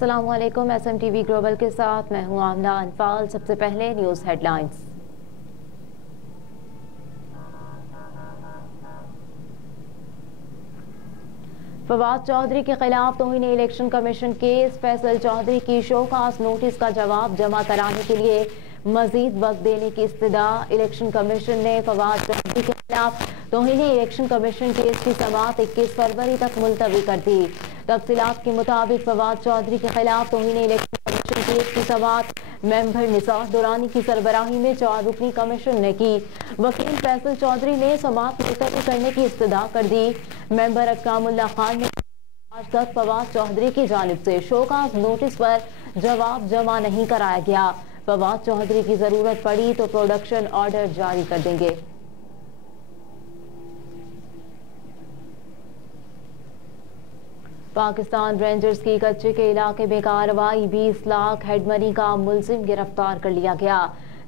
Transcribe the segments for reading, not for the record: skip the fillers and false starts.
अस्सलामुअलैकुम। SMTV global के साथ मैं हूं आमना अनफाल। सबसे पहले न्यूज़ हेडलाइंस। फवाद चौधरी के खिलाफ तौहीन election commission case. Faisal Chaudhry की शोकास नोटिस का जवाब जमा कराने के लिए मजीद वक्त देने की इस्तदा। इलेक्शन कमीशन ने फवाद चौधरी के खिलाफ तौहीन इलेक्शन कमीशन केस की समाअत 21 फरवरी तक मुलतवी कर दी। तफसीलात के मुताबिक फवाद चौधरी के खिलाफ तौहीन इलेक्शन कमीशन केस की समाअत मेंबर निसार दुरानी की सरबराही में 4 रुकनी कमीशन ने की। वकील फैसल चौधरी ने समाअत मुलतवी करने की इस्तदा कर दी। मेंबर अकरामुल्लाह खान ने आज तक फवाद चौधरी की जानिब से शोकास नोटिस पर जवाब जमा नहीं कराया गया। फवाद चौधरी की जरूरत पड़ी तो प्रोडक्शन ऑर्डर जारी कर देंगे। पाकिस्तान रेंजर्स की कच्चे के इलाके में कार्रवाई। 20 लाख हेडमनी का मुलजिम गिरफ्तार कर लिया गया,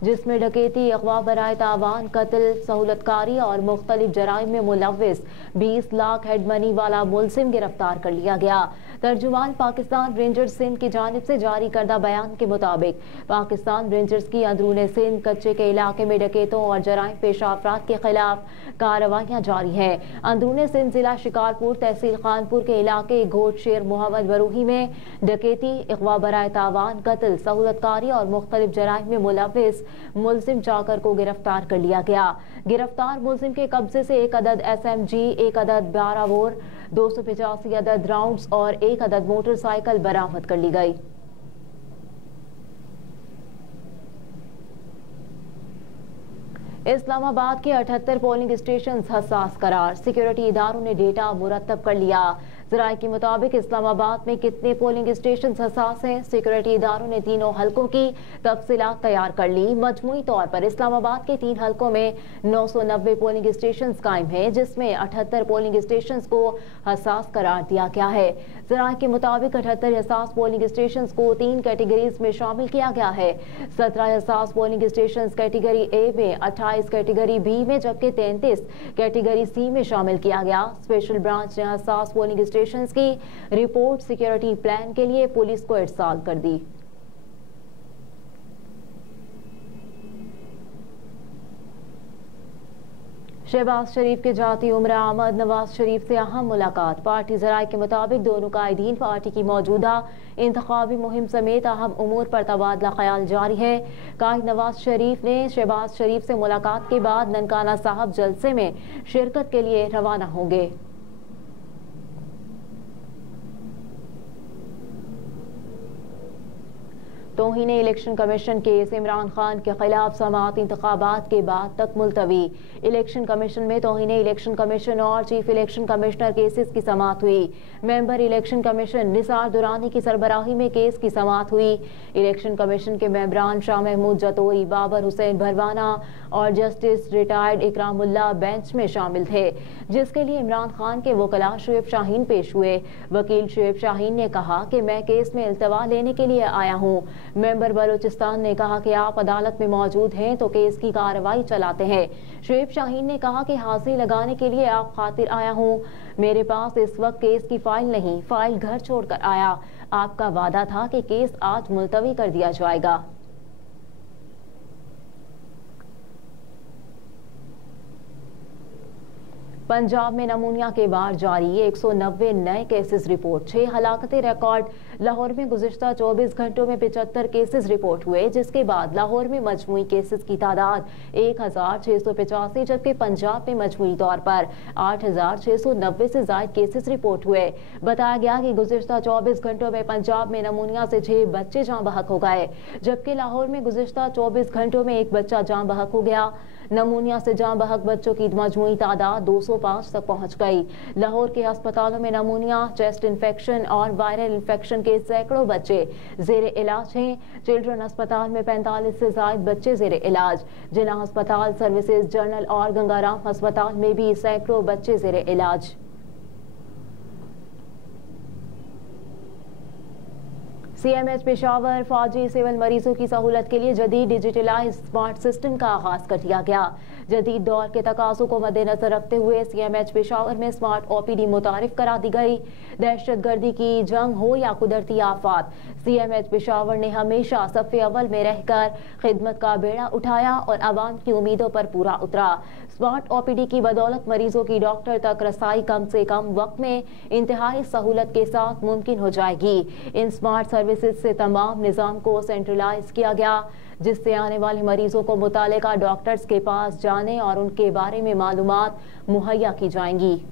जिसमें डकैती, अगवा बराए तावान, कत्ल, सहूलतकारी और मुख्तलिफ जराइम में मुलव्विस 20 लाख हेडमनी वाला मुलजिम गिरफ्तार कर लिया गया। तर्जुमान पाकिस्तान रेंजर्स सिंध की जानिब से जारी करदा बयान के मुताबिक पाकिस्तान रेंजर्स की अंदरूने सिंध कच्चे के इलाके में डकैतों और जराइम पेशा अफराद के खिलाफ कार्रवाइयाँ जारी हैं। अंदरूने सिंध जिला शिकारपुर तहसील खानपुर के इलाके घोट शेर मोहम्मद बरूही में डकैती, अगवा बराए तावान, कत्ल, सहूलतकारी और मुख्तलिफ जराइम में मुलव्विस मुलजिम जाकर को गिरफ्तार कर लिया गया। गिरफ्तार मुलजिम के कब्जे से 1 अदद SMG, 1 अदद 12 बोर, 285 अदद राउंड्स और 1 अदद मोटरसाइकिल बरामद कर ली गई। इस्लामाबाद के 78 पोलिंग स्टेशन हसास करार। सिक्योरिटी इदारों ने डेटा मुरतब कर लिया। ज़राए के मुताबिक इस्लामाबाद में कितने पोलिंग स्टेशन हसास हैं, सिक्योरिटी इदारों ने तीनों हलकों की तफसीलात तैयार कर ली। मजमूई तौर पर इस्लामाबाद के 3 हलकों में 990 पोलिंग स्टेशन कायम हैं, जिसमें 78 पोलिंग स्टेशन को हसास करार दिया गया है। ज़राए के मुताबिक 78 हसास पोलिंग स्टेशन को 3 कैटेगरीज में शामिल किया गया है। 17 हसास पोलिंग स्टेशन कैटेगरी A में, 28 कैटेगरी B में, जबकि 33 कैटेगरी C में शामिल किया गया। स्पेशल ब्रांच ने हसास पोलिंग स्टेशन की रिपोर्ट सिक्योरिटी प्लान के लिए पुलिस को इरसाल कर दी। शहबाज शरीफ के जाती उम्र आमद। नवाज शरीफ से अहम मुलाकात। पार्टी ज़राए के मुताबिक दोनों कायदीन पार्टी की मौजूदा इंतखाबी मुहिम समेत अहम उमूर पर तबादला ख्याल जारी है। कायद नवाज शरीफ ने शहबाज शरीफ से मुलाकात के बाद ननकाना साहब जलसे में शिरकत के लिए रवाना होंगे। तौहीन election commission case. Imran Khan के खिलाफ समाअत इंतखाबात के बाद तक मुलतवी। इलेक्शन कमीशन में तौहीन इलेक्शन कमीशन और चीफ इलेक्शन कमिश्नर केसेस की समाअत हुई। Member election commission Nisar Durrani की सरबराही में केस की समाअत हुई। इलेक्शन कमीशन के मेंबरान शाह महमूद जतोई, बाबर हुसैन भरवाना और जस्टिस रिटायर्ड इकरामुल्लाह बेंच में शामिल थे, जिसके लिए इमरान खान के वकला शुएब शाहीन पेश हुए। वकील शुएब शाहीन ने कहा कि मैं केस में इल्तवा लेने के लिए आया हूँ। मेंबर बलूचिस्तान ने कहा कि आप अदालत में मौजूद हैं तो केस की कार्रवाई चलाते हैं। शुएब शाहीन ने कहा कि हाजिरी लगाने के लिए आप खातिर आया हूँ। मेरे पास इस वक्त केस की फाइल नहीं, फाइल घर छोड़कर आया। आपका वादा था कि केस आज मुलतवी कर दिया जाएगा। पंजाब में नमूनिया के वार जारी। 190 नए केसेस रिपोर्ट। 6 हलाकतें रिकॉर्ड। लाहौर में गुज़िश्ता 24 घंटों में 75 केसेस रिपोर्ट हुए, जिसके बाद लाहौर में मजमूई केसेस की तादाद 1685, जबकि पंजाब में मजमूई तौर पर 8690 से ज्यादा केसेस रिपोर्ट हुए। बताया गया कि गुज़िश्ता 24 घंटों में पंजाब में नमूनिया से 6 बच्चे जाँ बहक हो गए, जबकि लाहौर में गुज़िश्ता 24 घंटों में 1 बच्चा जाँ बहक हो गया। नमूनिया से जाँ बहक बच्चों की मजमूई तादाद 205 तक पहुँच गई। लाहौर के अस्पतालों में नमूनिया, चेस्ट इन्फेक्शन और वायरल इन्फेक्शन के सैकड़ों बच्चे जेर इलाज हैं। चिल्ड्रन अस्पताल में 45 से ज्यादा बच्चे जेर इलाज। जिला अस्पताल, सर्विसेज जनरल और गंगाराम अस्पताल में भी सैकड़ों बच्चे जेर इलाज। CMH पेशावर फौजी सिविल मरीजों की सहूलत के लिए जदीद डिजिटलाइज स्मार्ट सिस्टम का आगाज कर दिया गया। जदीद दौर के तकाज़ों को मद्देनजर रखते हुए CMH पेशावर में स्मार्ट OPD मुतारिफ करा दी गई। दहशतगर्दी की जंग हो या कुदरती आफात, CMH पेशावर ने हमेशा सफ़े अव्वल में रहकर खिदमत का बेड़ा उठाया और आवाम की उम्मीदों पर पूरा उतरा। स्मार्ट OPD की बदौलत मरीजों की डॉक्टर तक रसाई कम से कम वक्त में इंतहाई सहूलत के साथ मुमकिन हो जाएगी। इन स्मार्ट सर्विसेज से तमाम निज़ाम को सेंट्रलाइज किया गया, जिससे आने वाले मरीजों को मुतालिका डॉक्टर्स के पास जाने और उनके बारे में मालूमात मुहैया की जाएंगी।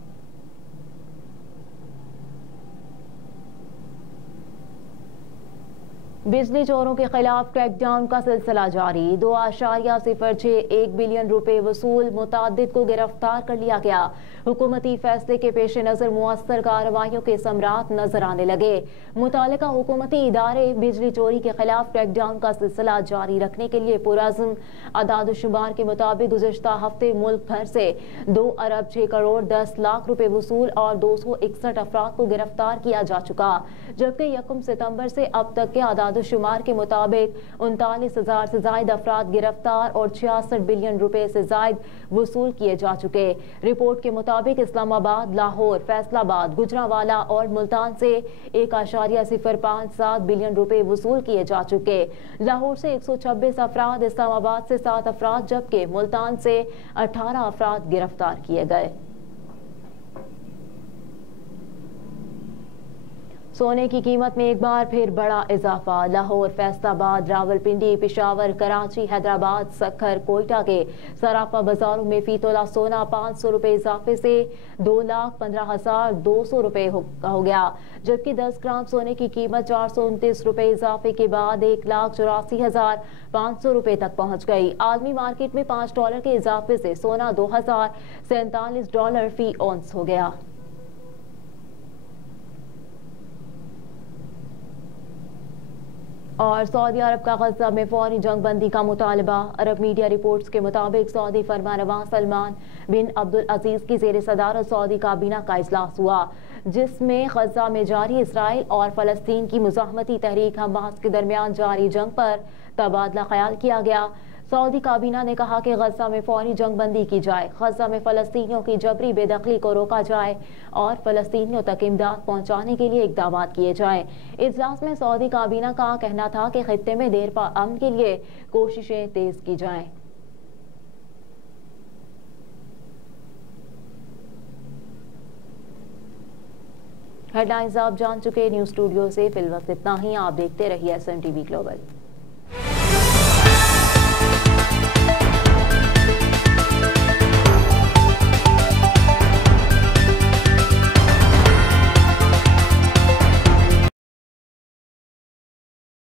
बिजली चोरों के खिलाफ क्रैकडाउन का सिलसिला जारी। 2.06 बिलियन रुपए वसूल, मुतादिद को गिरफ्तार कर लिया गया। हुकूमती फैसले के पेश नजर मुअस्सर कार्रवाइयों के समरात नजर आने लगे। मुतालिका हुकूमती इदारे बिजली चोरी के खिलाफ क्रैकडाउन का सिलसिला जारी रखने के लिए पुरअज़्म। अदाद-ओ-शुमार के मुताबिक गुज़िश्ता हफ्ते मुल्क भर से 2 अरब 6 करोड़ 10 लाख रुपए वसूल और 261 अफराद को गिरफ्तार किया जा चुका, जबकि 1 सितंबर से अब तक के आदाद-ओ-शुमार के मुताबिक 39,000 से ज्यादा अफराद गिरफ्तार और 66 बिलियन रुपए से ज्यादा वसूल किए जा चुके। रिपोर्ट के मुताबिक इस्लामाबाद, लाहौर, फैसलाबाद, गुजरांवाला और मुल्तान से 1.057 बिलियन रुपए वसूल किए जा चुके। लाहौर से 126 अफराद, इस्लामाबाद से 7 अफराद, जबकि मुल्तान से 18 अफराद गिरफ्तार किए गए। सोने की कीमत में एक बार फिर बड़ा इजाफा। लाहौर, फैसलाबाद, रावलपिंडी, पेशावर, कराची, हैदराबाद, सक्खर, कोयटा के सराफा बाजारों में फी तोला सोना 500 रुपए इजाफे से 2,15,200 रुपए हो गया, जबकि 10 ग्राम सोने की कीमत 429 रुपए इजाफे के बाद 1,84,500 रुपए तक पहुंच गई। आलमी मार्केट में $5 के इजाफे से सोना $2,047 फी औंस हो गया। और सऊदी अरब का गजा में फौरी जंग बंदी का मुतालबा। अरब मीडिया रिपोर्ट्स के मुताबिक सऊदी फरमानरवा सलमान बिन अब्दुल अजीज की ज़ेर सदारत सऊदी काबीना का इजलास हुआ, जिसमें गजा में जारी इसराइल और फलस्तीन की मुज़ाहमती तहरीक हमास के दरमियान जारी जंग पर तबादला ख्याल किया गया। सऊदी काबीना ने कहा कि गजा में फौरी जंग बंदी की जाए, गजा में फलस्तीनियों की जबरी बेदखली को रोका जाए और फलस्तीनियों तक इमदाद पहुंचाने के लिए इक़दाम किए जाएं। इजलास में सऊदी काबीना का कहना था कि खित्ते में देरपा अमन के लिए कोशिशें तेज की जाएं। हेडलाइंस आप जान चुके। न्यूज़ स्टूडियो से फिल वक्त इतना ही। आप देखते रहिए SMTV ग्लोबल।